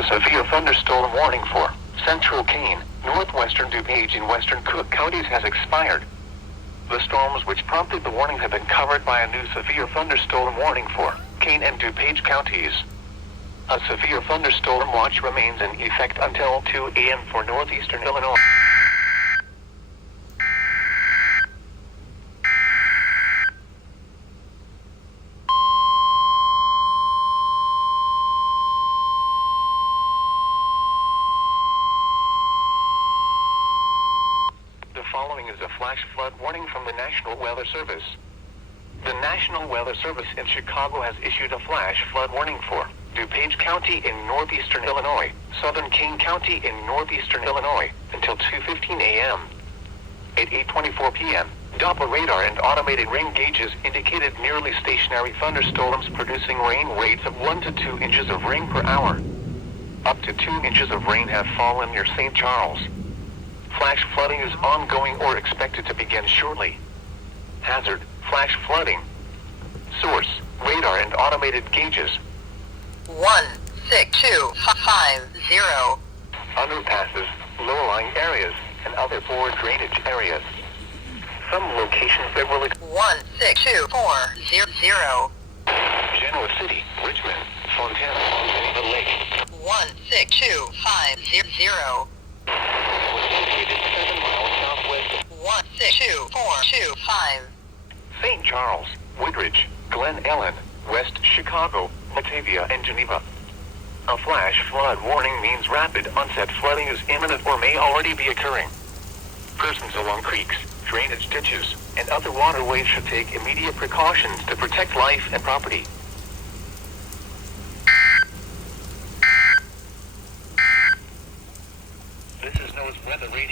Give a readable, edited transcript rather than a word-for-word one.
a severe thunderstorm warning for central Kane, northwestern DuPage and western Cook counties has expired. The storms which prompted the warning have been covered by a new severe thunderstorm warning for Kane and DuPage counties. A severe thunderstorm watch remains in effect until 2 a.m. for northeastern Illinois. The following is a flash flood warning from the National Weather Service. The National Weather Service in Chicago has issued a flash flood warning for DuPage County in northeastern Illinois, southern Kane County in northeastern Illinois, until 2:15 a.m. At 8:24 p.m., Doppler radar and automated rain gauges indicated nearly stationary thunderstorms producing rain rates of 1 to 2 inches of rain per hour. Up to 2 inches of rain have fallen near St. Charles. Flash flooding is ongoing or expected to begin shortly. Hazard: flash flooding. Source: radar and automated gauges. 16250. Underpasses, low-lying areas, and other poor drainage areas. Some locations that will 16240. Genoa City, Richmond, Fontana, on Geneva Lake. 16250. Located 7 miles southwest of 16225. St. Charles, Woodridge, Glen Ellen, West Chicago, Batavia, and Geneva. A flash flood warning means rapid onset flooding is imminent or may already be occurring. Persons along creeks, drainage ditches, and other waterways should take immediate precautions to protect life and property. This is NOAA's weather radio.